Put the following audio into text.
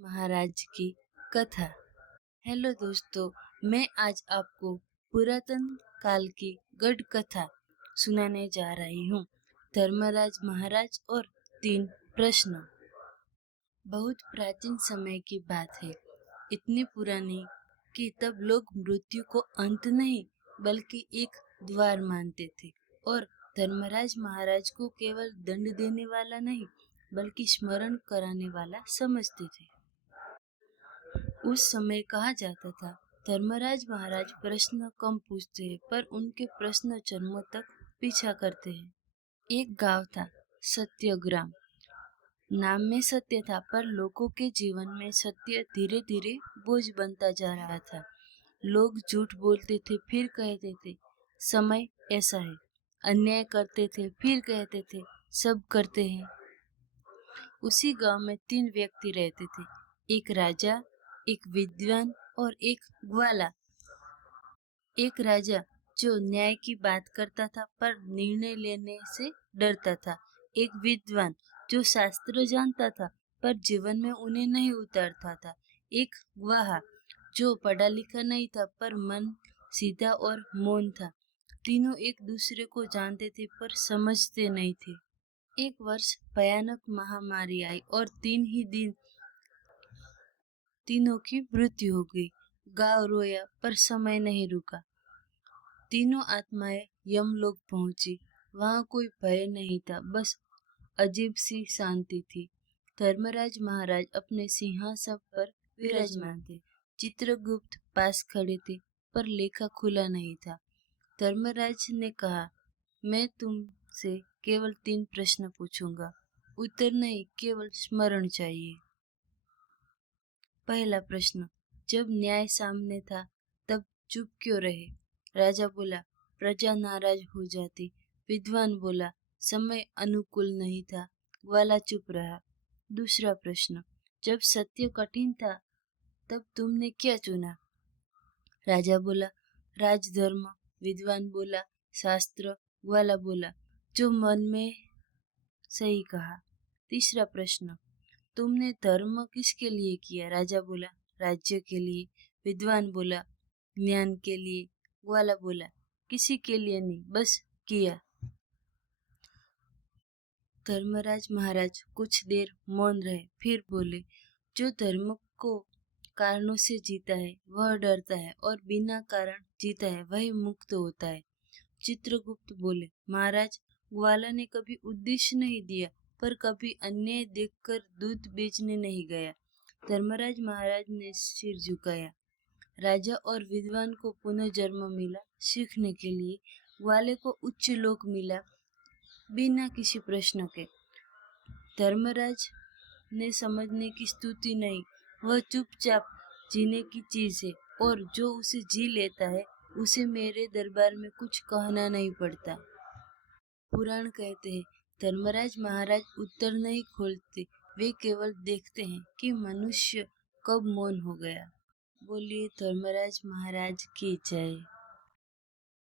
महाराज की कथा। हेलो दोस्तों, मैं आज आपको पुरातन काल की गढ़ कथा सुनाने जा रही हूँ। धर्मराज महाराज और 3 प्रश्न। बहुत प्राचीन समय की बात है, इतनी पुरानी कि तब लोग मृत्यु को अंत नहीं बल्कि एक द्वार मानते थे और धर्मराज महाराज को केवल दंड देने वाला नहीं बल्कि स्मरण कराने वाला समझते थे। उस समय कहा जाता था, धर्मराज महाराज प्रश्न कम पूछते हैं पर उनके प्रश्न जन्मों तक पीछा करते हैं। एक गांव था, सत्यग्राम। नाम में सत्य था पर लोगों के जीवन में सत्य धीरे धीरे बोझ बनता जा रहा था। लोग झूठ बोलते थे, फिर कहते थे समय ऐसा है। अन्याय करते थे, फिर कहते थे सब करते हैं। उसी गांव में 3 व्यक्ति रहते थे, एक राजा, एक विद्वान और एक ग्वाला। एक राजा जो न्याय की बात करता था पर निर्णय लेने से डरता था। एक विद्वान जो शास्त्र जानता था पर जीवन में उन्हें नहीं उतारता था। एक ग्वाह जो पढ़ा लिखा नहीं था पर मन सीधा और मौन था। तीनों एक दूसरे को जानते थे पर समझते नहीं थे। एक वर्ष भयानक महामारी आई और 3 ही दिन तीनों की मृत्यु हो गई। गांव रोया पर समय नहीं रुका। तीनों आत्माएं यमलोक पहुंची। वहां कोई भय नहीं था, बस अजीब सी शांति थी। धर्मराज महाराज अपने सिंहासन पर विराजमान थे। चित्रगुप्त पास खड़े थे पर लेखा खुला नहीं था। धर्मराज ने कहा, मैं तुमसे केवल 3 प्रश्न पूछूंगा, उत्तर नहीं, केवल स्मरण चाहिए। पहला प्रश्न, जब न्याय सामने था तब चुप क्यों रहे? राजा बोला, प्रजा नाराज हो जाती। विद्वान बोला, समय अनुकूल नहीं था। ग्वाला चुप रहा। दूसरा प्रश्न, जब सत्य कठिन था तब तुमने क्या चुना? राजा बोला, राजधर्म। विद्वान बोला, शास्त्र। ग्वाला बोला, जो मन में सही कहा। तीसरा प्रश्न, तुमने धर्म किसके लिए किया? राजा बोला, राज्य के लिए। विद्वान बोला, ज्ञान के लिए। ग्वाला बोला, किसी के लिए नहीं, बस किया। धर्मराज महाराज कुछ देर मौन रहे, फिर बोले, जो धर्म को कारणों से जीता है वह डरता है और बिना कारण जीता है वही मुक्त होता है। चित्रगुप्त बोले, महाराज, ग्वाला ने कभी उद्देश्य नहीं दिया पर कभी अन्याय देखकर दूध बेचने नहीं गया। धर्मराज महाराज ने सिर झुकाया। राजा और विद्वान को पुनर्जन्म मिला सीखने के लिए। ग्वाले को उच्च लोक मिला बिना किसी प्रश्न के। धर्मराज ने समझने की स्तुति नहीं, वह चुपचाप जीने की चीज है और जो उसे जी लेता है उसे मेरे दरबार में कुछ कहना नहीं पड़ता। पुराण कहते हैं, धर्मराज महाराज उत्तर नहीं खोलते, वे केवल देखते हैं कि मनुष्य कब मौन हो गया। बोलिए धर्मराज महाराज की जय।